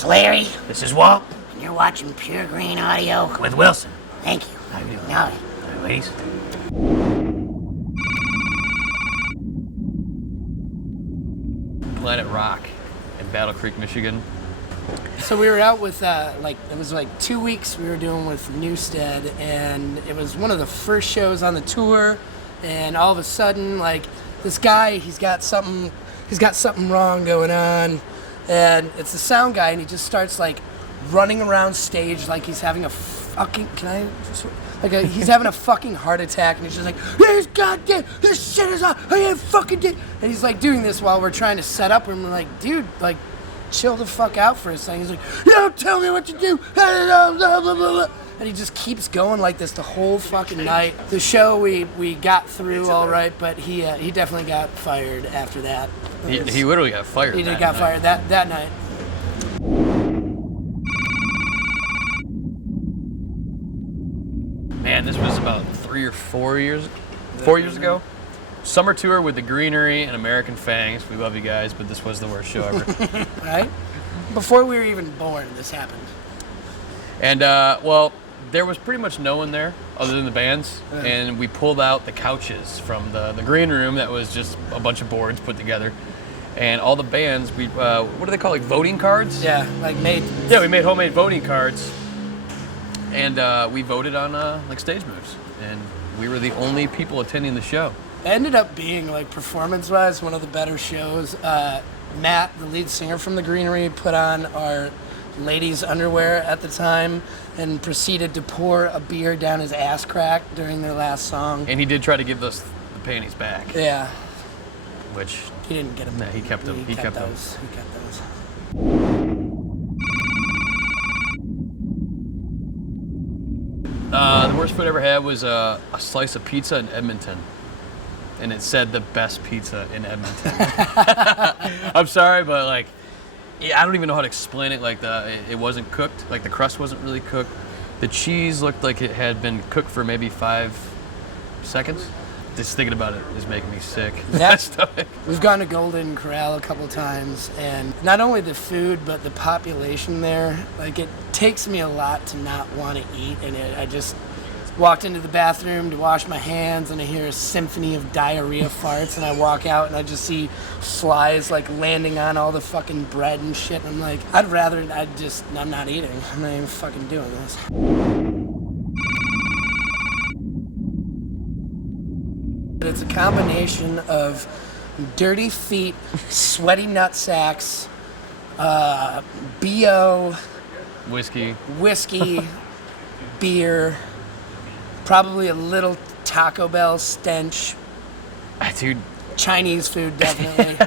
is Larry. This is Walt. And you're watching Pure Green Audio. With Wilson. Thank you. How you doing? Now, All right, ladies. Planet Rock in Battle Creek, Michigan. So we were out with, it was like 2 weeks we were doing with Newstead, and it was one of the first shows on the tour, and all of a sudden, like, this guy, he's got something wrong going on, and it's the sound guy, and he just starts, like, running around stage like he's having a fucking, he's having a fucking heart attack, and he's just like, this shit is on, I ain't fucking dead. And he's like doing this while we're trying to set up, and we're like, dude, like, chill the fuck out for a second. He's like, you don't tell me what to do. And he just keeps going like this the whole fucking night. The show we got through all right, but he definitely got fired after that. He literally got fired. He got fired that night. Man, this was about 3 or 4 years ago. Summer tour with the Greenery and American Fangs. We love you guys, but this was the worst show ever. Right? Before we were even born, this happened. And, there was pretty much no one there other than the bands. Yeah. And we pulled out the couches from the green room that was just a bunch of boards put together. And all the bands, we what do they call, like voting cards? Yeah, like made. Yeah, we made homemade voting cards. And we voted on like stage moves. And we were the only people attending the show. It ended up being, like, performance-wise, one of the better shows. Matt, the lead singer from the Greenery, put on our ladies' underwear at the time and proceeded to pour a beer down his ass crack during their last song. And he did try to give us the panties back. Yeah. Which He didn't get them. No, he kept them. He kept them. those. He kept those. The worst food I ever had was a slice of pizza in Edmonton. And it said the best pizza in Edmonton. I'm sorry, but like, yeah, I don't even know how to explain it. Like it wasn't cooked. Like the crust wasn't really cooked. The cheese looked like it had been cooked for maybe 5 seconds. Just thinking about it is making me sick. We've gone to Golden Corral a couple times, and not only the food, but the population there. Like, it takes me a lot to not want to eat, and I just walked into the bathroom to wash my hands, and I hear a symphony of diarrhea farts, and I walk out, and I just see flies, like, landing on all the fucking bread and shit. And I'm like, I'm not eating. I'm not even fucking doing this. It's a combination of dirty feet, sweaty nut sacks, BO, whiskey, beer, probably a little Taco Bell stench. Dude. Chinese food, definitely.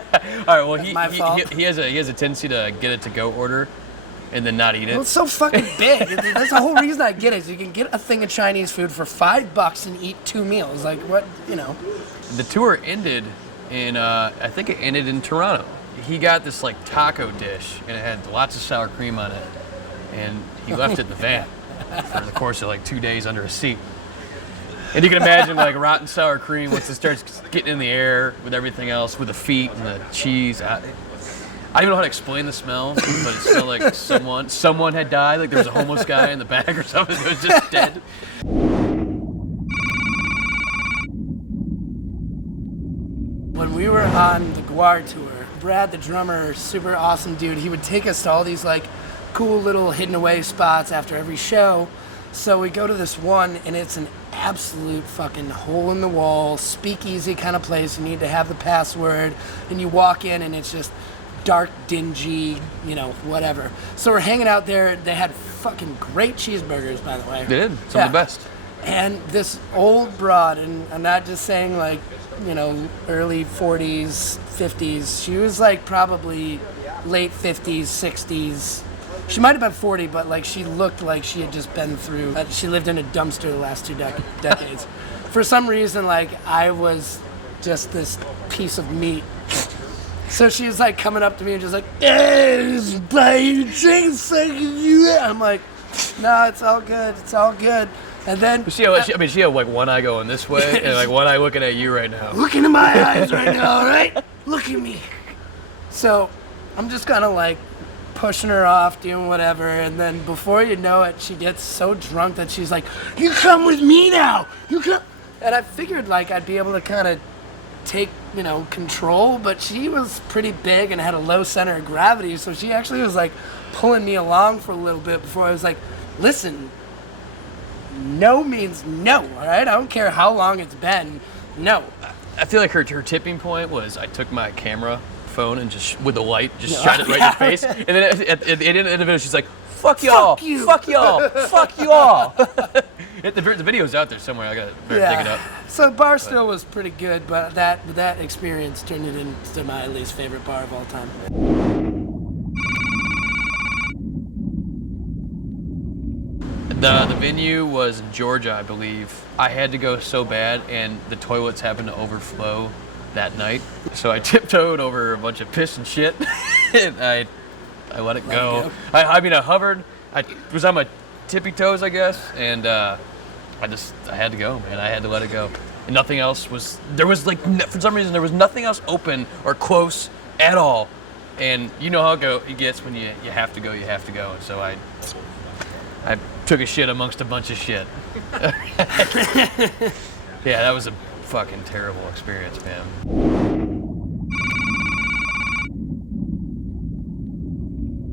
All right, well, That's he has a tendency to get a to-go order and then not eat it. Well, it's so fucking big. That's the whole reason I get it. Is you can get a thing of Chinese food for $5 and eat 2 meals. Like, what, you know. The tour ended in, I think it ended in Toronto. He got this like taco dish and it had lots of sour cream on it. And he left it in the van for the course of like 2 days under a seat. And you can imagine like rotten sour cream once it starts getting in the air with everything else, with the feet and the cheese. I don't even know how to explain the smell, but it smelled like someone had died. Like there was a homeless guy in the back or something that was just dead. When we were on the Guar tour, Brad, the drummer, super awesome dude, he would take us to all these like cool little hidden away spots after every show. So we go to this one, and it's an absolute fucking hole in the wall, speakeasy kind of place. You need to have the password, and you walk in, and it's just dark, dingy, you know, whatever. So we're hanging out there. They had fucking great cheeseburgers, by the way. They did. Some of the best. And this old broad, and I'm not just saying like, you know, early 40s, 50s. She was like probably late 50s, 60s. She might have been 40, but like she looked like she had just been through, she lived in a dumpster the last 2 decades. For some reason, like I was just this piece of meat. So she was like coming up to me and just like, "Hey, buy you drinks, I'm like, no, it's all good, it's all good. And then She had like one eye going this way and like one eye looking at you right now. Look into my eyes right now, all right? Look at me. So I'm just kind of like pushing her off, doing whatever, and then before you know it, she gets so drunk that she's like, "You come with me now. You come." And I figured like I'd be able to kind of take, control, but she was pretty big and had a low center of gravity, so she actually was like pulling me along for a little bit before I was like, "Listen, no means no, all right? I don't care how long it's been. No." I feel like her tipping point was I took my camera phone and just with the light just shot it right in your face, and then at the end of the video she's like, "Fuck y'all, Fuck you. fuck y'all, fuck you all." The video's out there somewhere. I gotta dig it up. So Barstow was pretty good, but that experience turned it into my least favorite bar of all time. The venue was in Georgia, I believe. I had to go so bad, and the toilets happened to overflow that night. So I tiptoed over a bunch of piss and shit, and I let it go. I hovered. I was on my tippy toes, I guess, and I had to go, man. I had to let it go. And nothing else was. There was like for some reason there was nothing else open or close at all. And you know how it gets when you have to go. You have to go. And so I took a shit amongst a bunch of shit. Yeah, that was a fucking terrible experience, man.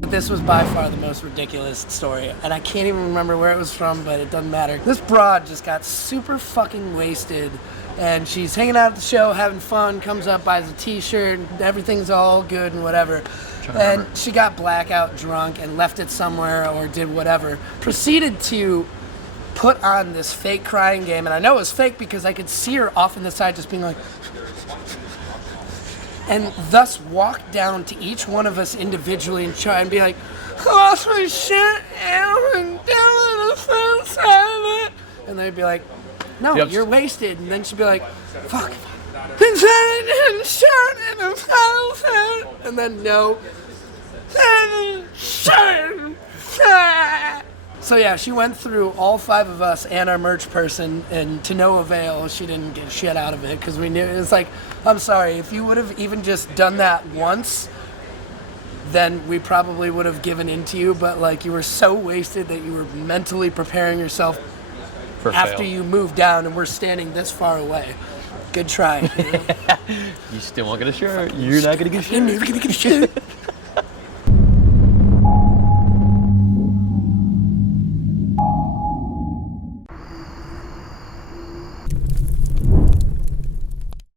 This was by far the most ridiculous story, and I can't even remember where it was from, but it doesn't matter. This broad just got super fucking wasted, and she's hanging out at the show, having fun, comes up, buys a t-shirt, everything's all good and whatever. And she got blackout drunk and left it somewhere or did whatever. Proceeded to put on this fake crying game, and I know it was fake because I could see her off in the side just being like, and thus walk down to each one of us individually and try and be like, "I lost my shit and down on the front side of it." And they'd be like, "No, Yep. you're wasted." And then she'd be like, "Fuck. And then no. So yeah, she went through all 5 of us and our merch person, and to no avail. She didn't get shit out of it because we knew it was like, I'm sorry, if you would have even just done that once, then we probably would have given in to you. But like, you were so wasted that you were mentally preparing yourself For after fail. you moved down, and we're standing this far away. Good try. You still won't get a shirt. You're not gonna get a shirt. You're never gonna get a shirt.